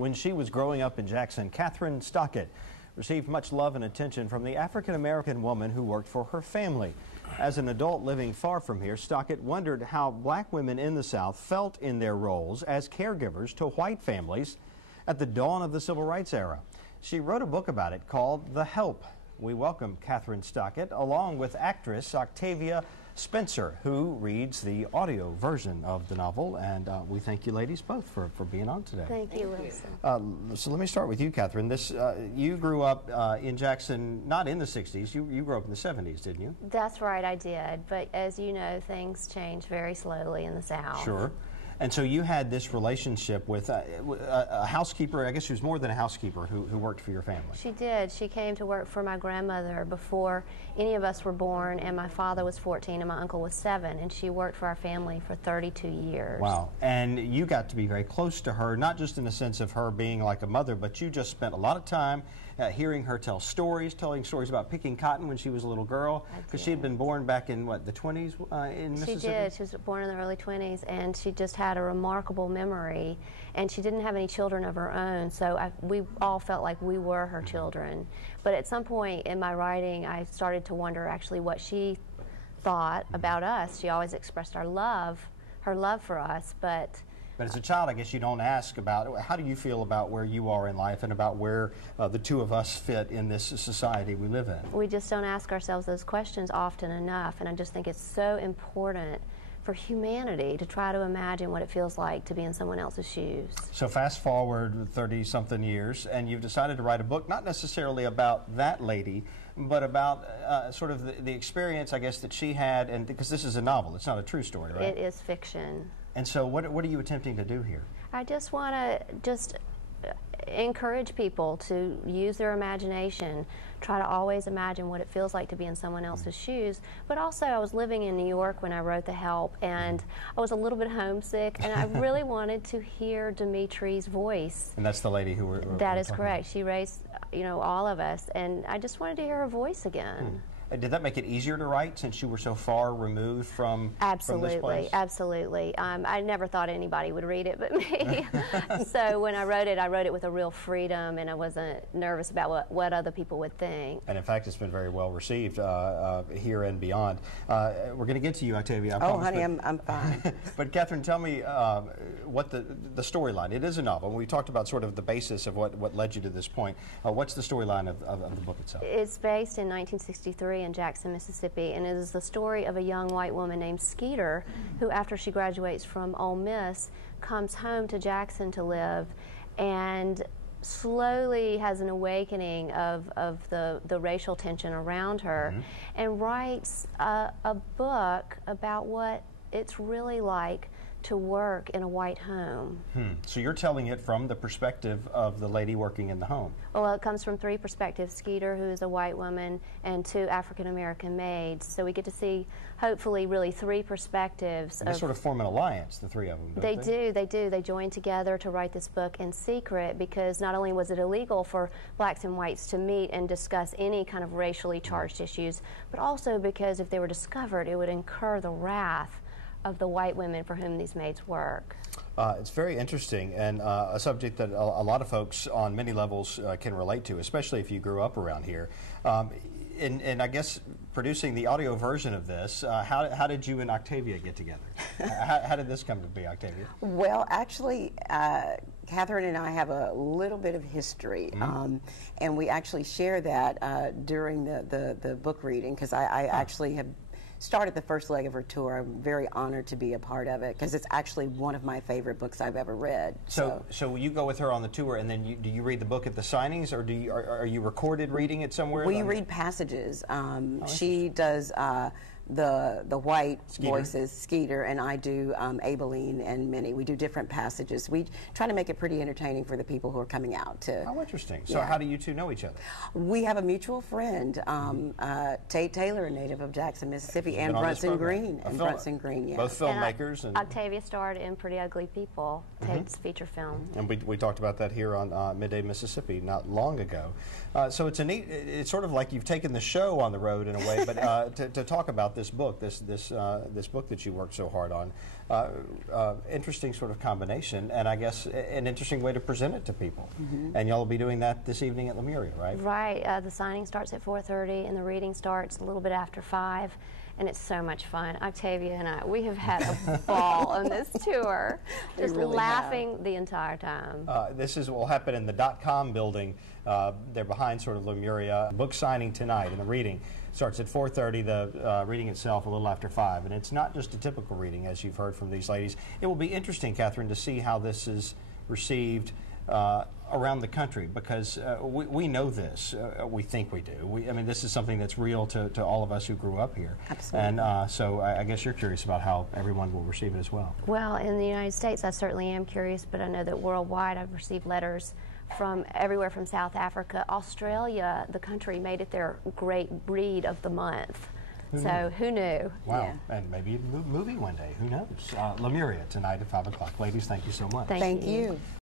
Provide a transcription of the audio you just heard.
When she was growing up in Jackson, Kathryn Stockett received much love and attention from the African-American woman who worked for her family. As an adult living far from here, Stockett wondered how black women in the South felt in their roles as caregivers to white families at the dawn of the Civil Rights era. She wrote a book about it called The Help. We welcome Kathryn Stockett along with actress Octavia Spencer, who reads the audio version of the novel, and we thank you ladies both for being on today. Thank you, Wilson. So let me start with you, Kathryn. You grew up in Jackson, not in the 60s, you grew up in the 70s, didn't you? That's right, I did, but as you know, things change very slowly in the South. Sure. And so you had this relationship with a housekeeper, I guess she was more than a housekeeper, who worked for your family. She did. She came to work for my grandmother before any of us were born, and my father was 14 and my uncle was 7, and she worked for our family for 32 years. Wow. And you got to be very close to her, not just in the sense of her being like a mother, but you just spent a lot of time hearing her tell stories, telling stories about picking cotton when she was a little girl, because she had been born back in, what, the 20s in Mississippi? She did. She was born in the early 20s, and she just had a remarkable memory, and she didn't have any children of her own, so we all felt like we were her children. But at some point in my writing, I started to wonder actually what she thought about us. She always expressed her love for us, but as a child, I guess you don't ask about, how do you feel about where you are in life and about where the two of us fit in this society we live in? We just don't ask ourselves those questions often enough, and I just think it's so important for humanity to try to imagine what it feels like to be in someone else's shoes. So fast forward 30-something years, and you've decided to write a book, not necessarily about that lady, but about sort of the experience, I guess, that she had, and because this is a novel, it's not a true story, right? It is fiction. And so what are you attempting to do here? I just want to encourage people to use their imagination, try to always imagine what it feels like to be in someone else's shoes. But also, I was living in New York when I wrote The Help, and I was a little bit homesick, and I really wanted to hear Dimitri's voice. And that's the lady who we're That is correct. She raised, all of us, and I just wanted to hear her voice again. Did that make it easier to write since you were so far removed from this place? Absolutely. I never thought anybody would read it but me. So when I wrote it with a real freedom, and I wasn't nervous about what other people would think. And in fact, it's been very well received here and beyond. We're going to get to you, Octavia. Oh, honey, I'm fine. But Kathryn, tell me what the storyline. It is a novel. We talked about sort of the basis of what led you to this point. What's the storyline of the book itself? It's based in 1963 in Jackson, Mississippi, and it is the story of a young white woman named Skeeter who, after she graduates from Ole Miss, comes home to Jackson to live and slowly has an awakening of the racial tension around her, and writes a book about what it's really like to work in a white home. So you're telling it from the perspective of the lady working in the home. Well, it comes from 3 perspectives: Skeeter, who is a white woman, and 2 African-American maids. So we get to see, hopefully, really 3 perspectives. And they sort of form an alliance, the 3 of them, don't they? They do. They joined together to write this book in secret, because not only was it illegal for blacks and whites to meet and discuss any kind of racially charged issues, but also because if they were discovered, it would incur the wrath of the white women for whom these maids work. It's very interesting, and a subject that a lot of folks on many levels can relate to, especially if you grew up around here. And I guess producing the audio version of this, how did you and Octavia get together? How did this come to be, Octavia? Well, actually, Kathryn and I have a little bit of history, and we actually share that during the book reading, because I actually have started the first leg of her tour. I'm very honored to be a part of it, because it's actually one of my favorite books I've ever read. So you go with her on the tour, and then do you read the book at the signings, or are you recorded reading it somewhere? We read passages. She does the white voices, Skeeter, and I do Abilene and Minnie. We do different passages. We try to make it pretty entertaining for the people who are coming out. Oh, interesting. So how do you two know each other? We have a mutual friend, Tate Taylor, a native of Jackson, Mississippi, and Brunson Green. Yeah. Both filmmakers. And Octavia starred in Pretty Ugly People, Tate's feature film. And we talked about that here on Midday Mississippi not long ago. So it's sort of like you've taken the show on the road in a way, but to talk about this this book, this book that you worked so hard on. Interesting sort of combination, and I guess an interesting way to present it to people. And y'all will be doing that this evening at Lemuria, right? Right. The signing starts at 4:30, and the reading starts a little bit after 5. And it's so much fun. Octavia and I, we have had a ball on this tour, just really laughing the entire time. This will happen in the .com building. They're behind sort of Lemuria. Book signing tonight, and the reading starts at 4:30. The reading itself a little after 5. And it's not just a typical reading, as you've heard from these ladies. It will be interesting, Kathryn, to see how this is received around the country, because we know this. We think we do. I mean, this is something that's real to all of us who grew up here. Absolutely. And so I guess you're curious about how everyone will receive it as well. Well, in the United States, I certainly am curious, but I know that worldwide I've received letters from everywhere from South Africa. Australia, the country, made it their great read of the month. So who knew? Wow. Yeah. And maybe a movie one day. Who knows? Lemuria tonight at 5 o'clock. Ladies, thank you so much. Thank you.